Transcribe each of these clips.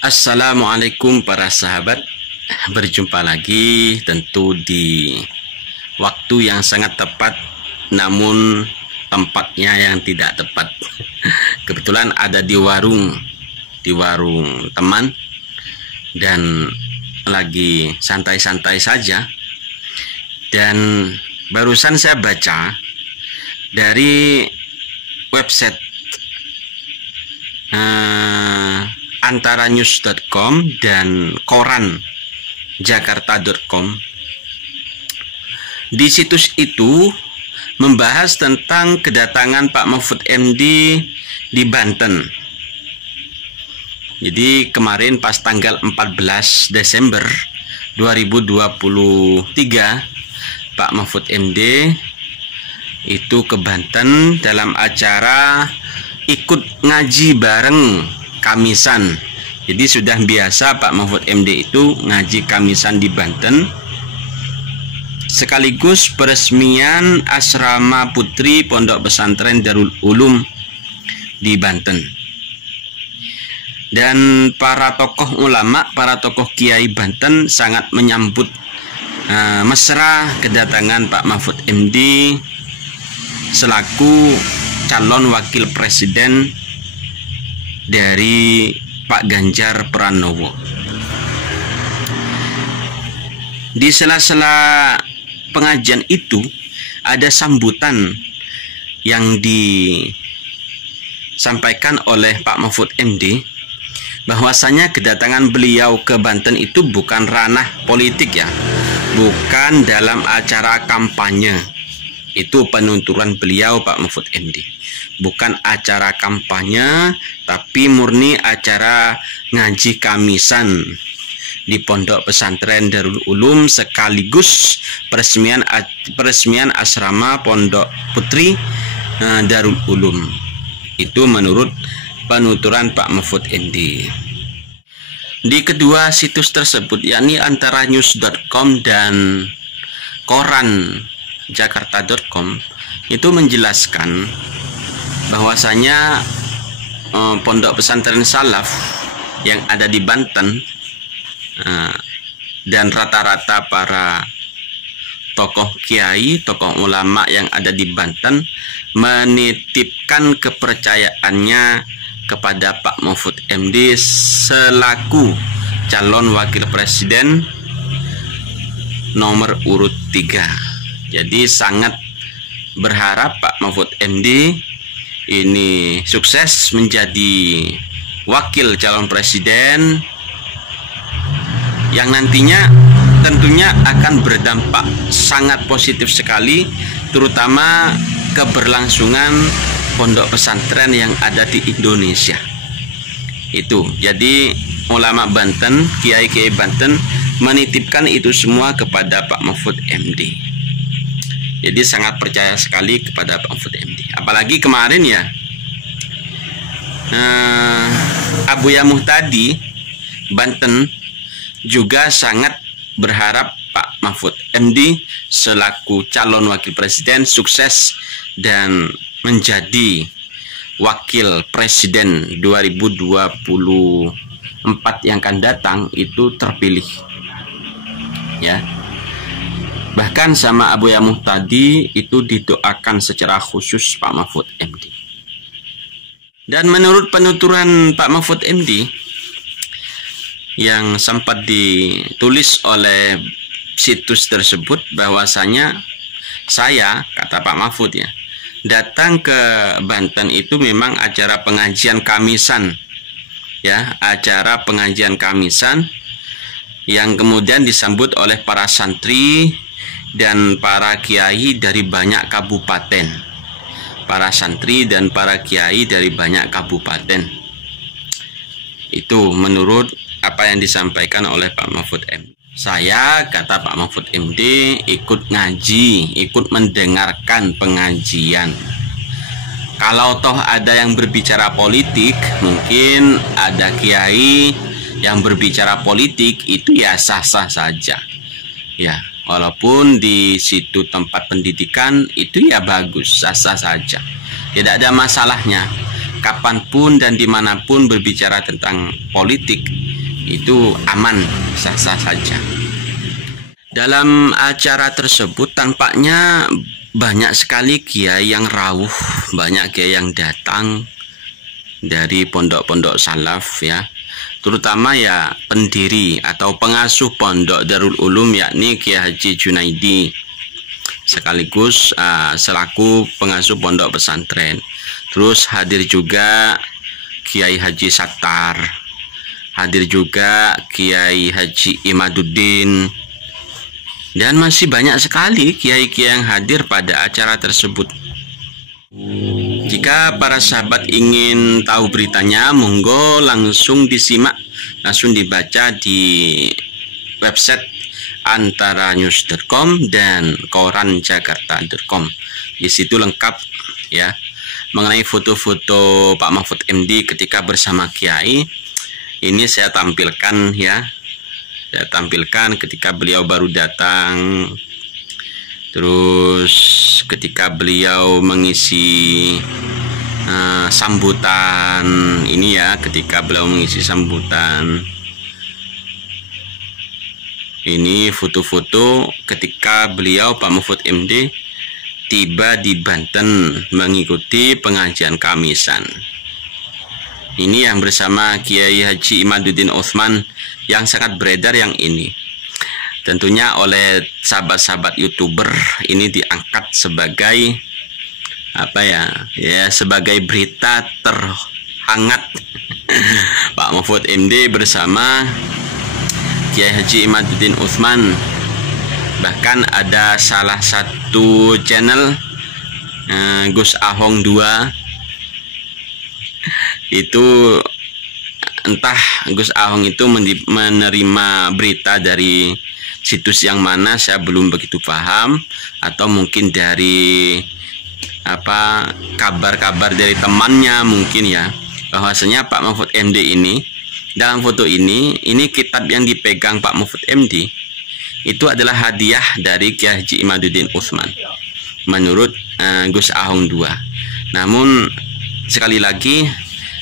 Assalamualaikum para sahabat, berjumpa lagi tentu di waktu yang sangat tepat, namun tempatnya yang tidak tepat. Kebetulan ada di warung teman dan lagi santai-santai saja. Dan barusan saya baca dari website antaranews.com dan koran jakarta.com. Di situs itu membahas tentang kedatangan Pak Mahfud MD di Banten. Jadi kemarin pas tanggal 14 Desember 2023 Pak Mahfud MD itu ke Banten dalam acara ikut ngaji bareng Kamisan. Jadi sudah biasa Pak Mahfud MD itu ngaji Kamisan di Banten, sekaligus peresmian asrama putri Pondok Pesantren Darul Ulum di Banten. Dan para tokoh ulama, para tokoh kiai Banten sangat menyambut mesra kedatangan Pak Mahfud MD selaku calon wakil presiden dari Pak Ganjar Pranowo. Di sela-sela pengajian itu ada sambutan yang disampaikan oleh Pak Mahfud MD, bahwasanya kedatangan beliau ke Banten itu bukan ranah politik ya, bukan dalam acara kampanye. Itu penuturan beliau Pak Mahfud MD. Bukan acara kampanye, tapi murni acara ngaji Kamisan di Pondok Pesantren Darul Ulum, sekaligus peresmian asrama Pondok Putri Darul Ulum. Itu menurut penuturan Pak Mahfud MD. Di kedua situs tersebut, yakni antaranews.com dan koran jakarta.com, itu menjelaskan bahwasanya Pondok Pesantren Salaf yang ada di Banten dan rata-rata para tokoh kiai, tokoh ulama yang ada di Banten menitipkan kepercayaannya kepada Pak Mahfud MD selaku calon wakil presiden nomor urut 3. Jadi sangat berharap Pak Mahfud MD ini sukses menjadi wakil calon presiden yang nantinya tentunya akan berdampak sangat positif sekali, terutama keberlangsungan pondok pesantren yang ada di Indonesia. Itu jadi ulama Banten, kiai-kiai Banten menitipkan itu semua kepada Pak Mahfud MD. Jadi sangat percaya sekali kepada Pak Mahfud MD. Apalagi kemarin ya, Abuya Muhtadi Banten juga sangat berharap Pak Mahfud MD selaku calon wakil presiden sukses dan menjadi wakil presiden 2024 yang akan datang itu terpilih. Ya. Bahkan sama Abuya Muhtadi itu didoakan secara khusus Pak Mahfud MD. Dan menurut penuturan Pak Mahfud MD yang sempat ditulis oleh situs tersebut, bahwasanya saya, kata Pak Mahfud ya, datang ke Banten itu memang acara pengajian Kamisan. Ya, acara pengajian Kamisan yang kemudian disambut oleh para santri dan para kiai dari banyak kabupaten. Para santri dan para kiai dari banyak kabupaten. Itu menurut apa yang disampaikan oleh Pak Mahfud MD. Saya, kata Pak Mahfud MD, ikut ngaji, ikut mendengarkan pengajian. Kalau toh ada yang berbicara politik, mungkin ada kiai yang berbicara politik, itu ya sah-sah saja. Ya, walaupun di situ tempat pendidikan itu ya bagus, sah-sah saja. Tidak ada masalahnya. kapanpun dan dimanapun berbicara tentang politik itu aman, sah-sah saja. Dalam acara tersebut tampaknya banyak sekali kiai yang rawuh, banyak kiai yang datang dari pondok-pondok salaf ya, terutama ya pendiri atau pengasuh pondok Darul Ulum yakni Kiai Haji Junaidi, sekaligus selaku pengasuh pondok pesantren. Terus hadir juga Kiai Haji Sattar, hadir juga Kiai Haji Imaduddin, dan masih banyak sekali kiai-kiai yang hadir pada acara tersebut. Jika para sahabat ingin tahu beritanya, monggo langsung disimak, langsung dibaca di website antaranews.com dan koranjakarta.com. Di situ lengkap ya mengenai foto-foto Pak Mahfud MD ketika bersama kiai. Ini saya tampilkan ya. Saya tampilkan ketika beliau baru datang, terus ketika beliau mengisi sambutan ini ya, ketika beliau mengisi sambutan ini foto-foto ketika beliau Pak Mahfud MD tiba di Banten mengikuti pengajian Kamisan. Ini yang bersama Kiai Haji Imaduddin Utsman yang sangat beredar yang ini. Tentunya oleh sahabat-sahabat YouTuber ini diangkat sebagai apa ya? Ya sebagai berita terhangat Pak Mahfud MD bersama Kiai Haji Imaduddin Utsman. Bahkan ada salah satu channel Gus Ahong 2 itu, entah Gus Ahong itu menerima berita dari situs yang mana, saya belum begitu paham, atau mungkin dari apa kabar-kabar dari temannya mungkin ya, bahwasanya Pak Mahfud MD ini dalam foto ini kitab yang dipegang Pak Mahfud MD itu adalah hadiah dari Kiai Haji Imaduddin Utsman menurut Gus Ahong 2. Namun sekali lagi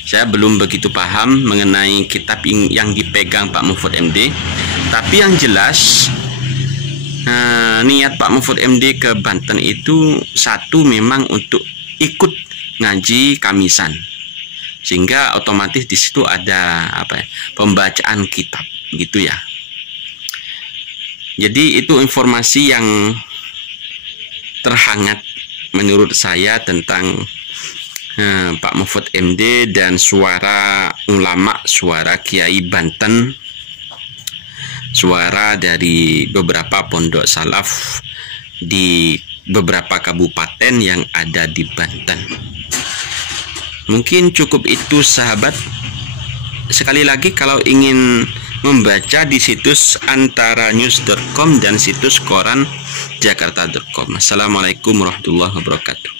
saya belum begitu paham mengenai kitab yang dipegang Pak Mahfud MD. Tapi yang jelas niat Pak Mahfud MD ke Banten itu satu memang untuk ikut ngaji Kamisan, sehingga otomatis di situ ada apa ya, pembacaan kitab gitu ya. Jadi itu informasi yang terhangat menurut saya tentang Pak Mahfud MD dan suara ulama, suara kiai Banten, suara dari beberapa pondok salaf di beberapa kabupaten yang ada di Banten. Mungkin cukup itu sahabat. Sekali lagi kalau ingin membaca di situs antaranews.com dan situs koranjakarta.com. Assalamualaikum warahmatullahi wabarakatuh.